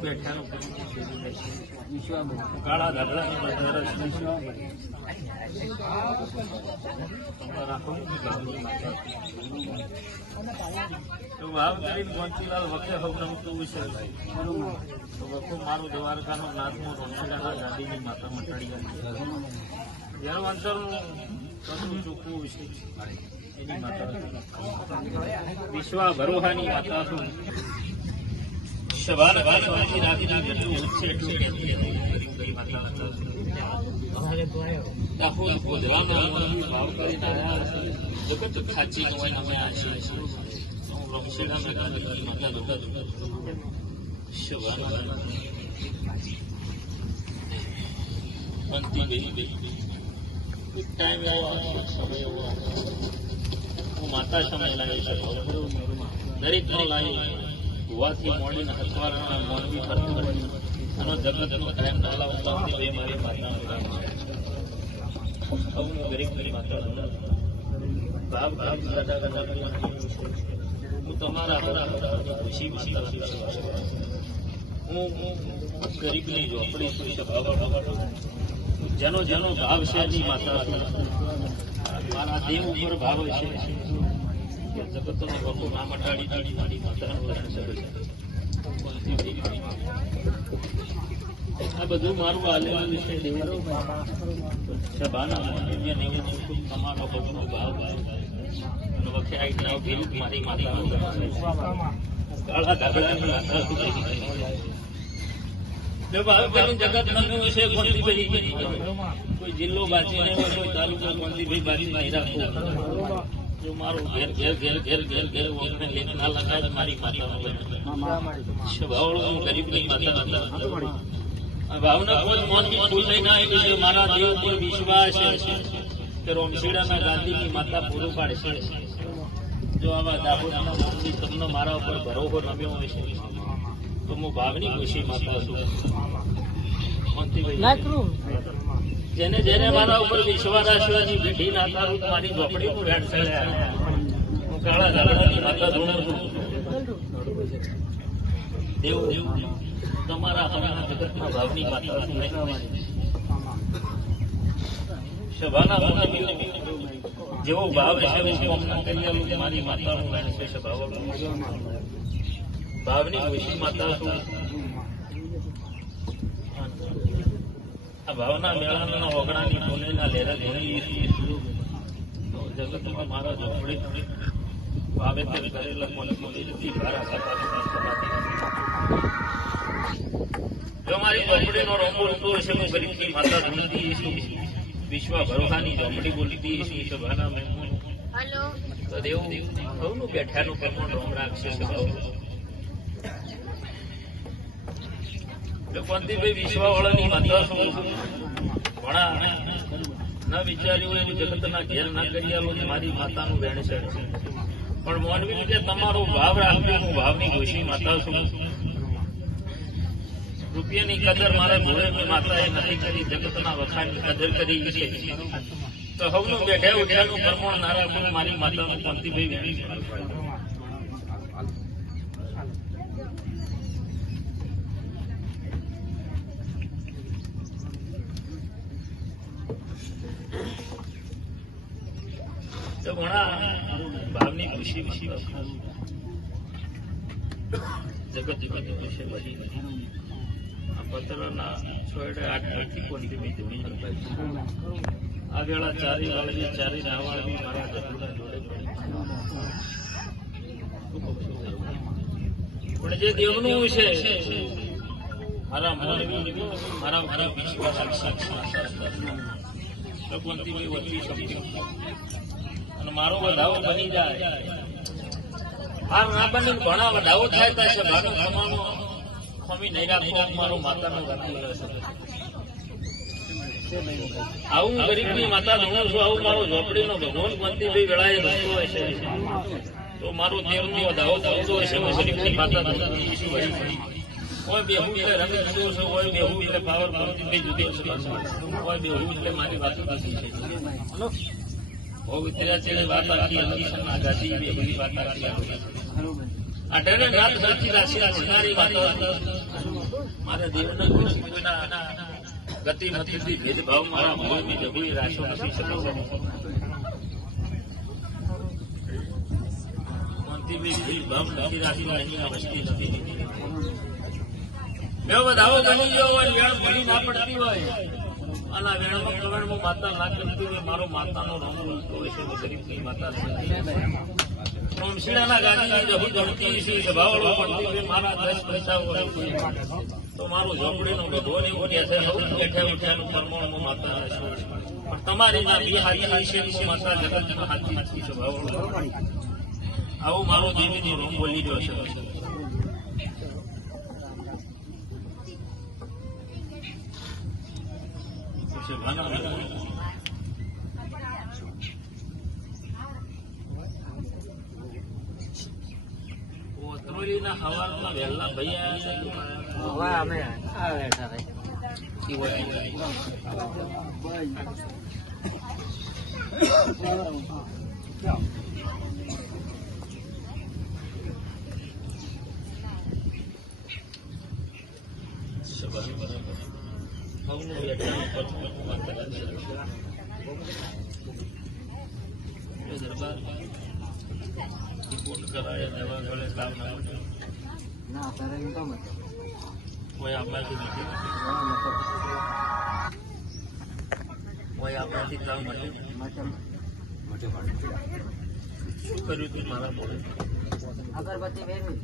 બેઠાનું કાળા ધાબળાની વાવ કરી મોતીલાલ વખતે હવે રમતું વિશે તો વખો મારું દ્વારકાનો નાથનો રમશેડાના ગાદીની માતા મટાડી જેનું અંતરનું કશું ચોખ્ખું વિશે એની માતા વિશ્વા ભરોહાની માતા શું સવાલ સ્વામી રાખીને જેટલું ઉચ્ચે એટલું કહેતી હતી માતા દાખલ બોધવામાં ભાવ કરીને આવ્યા જગત ખાચી હોય અમે આશીએ છીએ રમશેડાના ગાદીની માતા માતા સમય લાવી શકો દરેક નો લાવી ગોવાથી મોડીને હથવારના મોનવી ફરતું આનો જગત કાયમ ના લાવતા બે મારી માતા ગરીબ ગરીબ માતા ભાવ ભાવ હું તમારા ખુશી હું ગરીબની ઝોપડી જેનો જેનો ભાવ છે એની માતા મારા દેવ ઉપર ભાવ છે જગતનો ભગો ના મટાડી મારી માતાનું વર્ણન કરે છે આ બધું મારું આલેલું છે દેવનો સભાના તમારો ભગવાનો ભાવ વખતે આઈ નાવ ભેલું મારી માતાનું કાળા ધાબળાની માતા જગત નંદુ છે કોઈ જિલ્લો બાજી નહીં હોય કોઈ તાલુકો કોંતીભાઈ બાજી નહીં રાખો જો મારું ઘેર ઘેર ઘેર ઘેર ઘેર ઘેર વખતે લેખ ના લગાય મારી માતા સ્વભાવ ગરીબની માતા ભાવના કોઈ મોનની ફૂલ લઈને આવી છે મારા દેવ પર વિશ્વાસ છે રોમશેડાના ગાંધીની માતા પૂરું પાડશે જો આવા દાહોદના મોનની તમને મારા ઉપર ભરોસો નમ્યો હોય છે તો હું ભાવની ખુશી માતા છું જેને જેને મારા ઉપર વિશ્વાસ રાખ્યો એની પેઢી ના તારું મારી ઝોપડીનું વેણ છે હું કાળા ધાબળાની માતા ધૂણું છું દેવ તમારા હમણાં જગતમાં ભાવની માતા સભાના જેવો ભાવ છે મારી માતાનું વેણ છે સ્વભાવ ભાવની ખુશી માતા છું આ ભાવના મેળાના ઓગણાની ફૂલેના લેરા ધોની જગતમાં મારા ઝોપડી વાવેતર કરેલા જો મારી ઝોપડીનો રોમો ઉતો હશે હું ગરીબની માતા ધૂણતી છું વિશ્વા ભરોસાની ઝોપડી બોલતી છું સભાના મહેમાન તો દેવું સૌનું બેઠાનું કર્મ રોમ રાખશે કોંતીભાઈ વિશ્વાવાળાની માતા શું ઘણા ન વિચાર્યું એવું જગતના ઘેર ના કરી આલો મારી માતાનું વેણ છે પણ મોનવી રીતે તમારો ભાવ રાખ્યો હું ભાવની ખુશી માતા છું રૂપિયાની કદર મારા ભોળે માતાએ નથી કરી જગતના વખાણની કદર કરી છે તો હવનું બેઠા ઉઠ્યાનું પરમણ ના રાખું મારી માતાનું કોંતીભાઈ વેણ ઘણા ભાવની ખુશી જગત જગત વિશે બધી આ પત્રના છોડે 8 થી કોની ધૂણી આ વેળા ચારી વાળી ચારી નાવાળી મારા જગતના જોડે પણ જે દેવનું છે મારા મારા વિશ્વાસ ભગવંતી વતી સમજ્યો અને મારો વધાવો બની જાય હાર ના બને ઘણા વધાવો થાય તો છે ભાનો ખમાનો ખમી નહીં રાખો મારો માતાનો વાતી રહેશે આવું ગરીબની માતા ધૂણું છું આવું મારો ઝોપડીનો ભગવાન કોંતીભાઈ વેળાએ રહેતો હોય છે તો મારો દેવનો વધાવો થતો હોય છે હું ગરીબની માતા ધૂણું છું કોઈ બેહુ એટલે રંગ જુદો છે કોઈ બેહુ એટલે પાવર કોંતીભાઈ જુદી છે કોઈ બેહુ એટલે મારી વાતો નથી છે બહુ વિતર્યા છે વાત આખી અલગ ગાદી બધી વાત આખી અઢારે નાથ સાચી રાશિ નારી વાતો મારા દેવના કોઈના ગતિ મતિથી ભેદભાવ મારા મોહની જબરી રાશિ નથી શકતો ભેદભાવ નથી રાશિ અહીં વસ્તી નથી એવો બધાઓ બની ગયો હોય વેણ ભણી ના પડતી હોય અને વેણમાં કવણમાં માતા ના કરતી હોય મારો માતાનો રંગ ઉલટો હોય છે ગરીબની માતા રોમશીડાના ગાડી જબુ ગણતી છે સભાવાળો પડતી હોય મારા 10 પૈસા હોય તો મારું ઝોપડીનો બધો ને એવું કહે છે બેઠા ઉઠ્યાનું પરમાણું માતા પણ તમારી ના બી હાથી વિશે માતા જગતના હાથી સભાવાળો આવું મારો દેવીનો રોમ બોલી રહ્યો છે ઓતરોલીના હવારમાં વહેલા ભૈયા અમે દરબાર રિપોર્ટ કરાય દવા ગળે કામ ના કરે એમ તો કોઈ આપણાથી નથી કોઈ આપણાથી કામ મળે શું કર્યું તું મારા બોલે અગરબત્તી ફેરવી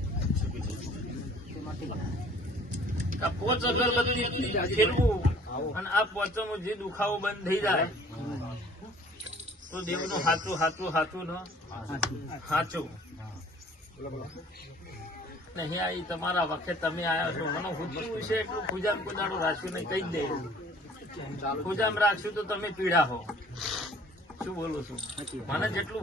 આ પોચ અગરબત્તી ફેરવું અને આ પોચમાં જે દુખાવો બંધ થઈ જાય તો દેવનું હાચું હાચું હાચું ન હાચું નહીં આ તમારા વખતે તમે આવ્યા છો મને પૂછ્યું છે એટલું પૂજામ કુદાડું રાખ્યું નહીં કહી દે પૂજામ રાખ્યું તો તમે પીડા હો શું બોલું છું મને જેટલું